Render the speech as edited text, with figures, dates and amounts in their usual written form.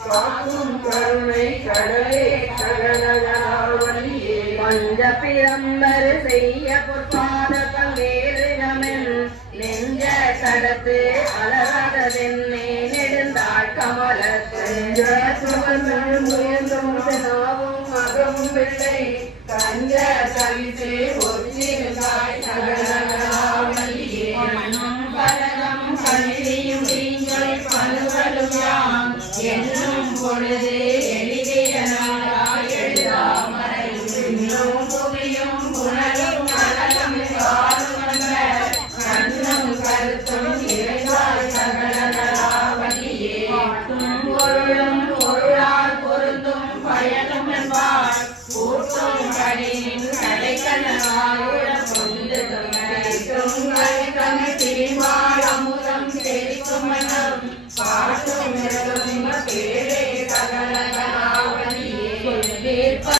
காக்கும் கருணை கடலே சகலகலாவலியே பஞ்ச பிரம்பர் செய்ய பொற்பாத பங்கேறினமென் நெஞ்ச கடத்து அலரதென்னே நெடுந்தாள் கமல செஞ்ச சுமந்தனாவும் அகமும் பிள்ளை கஞ்ச கவிசே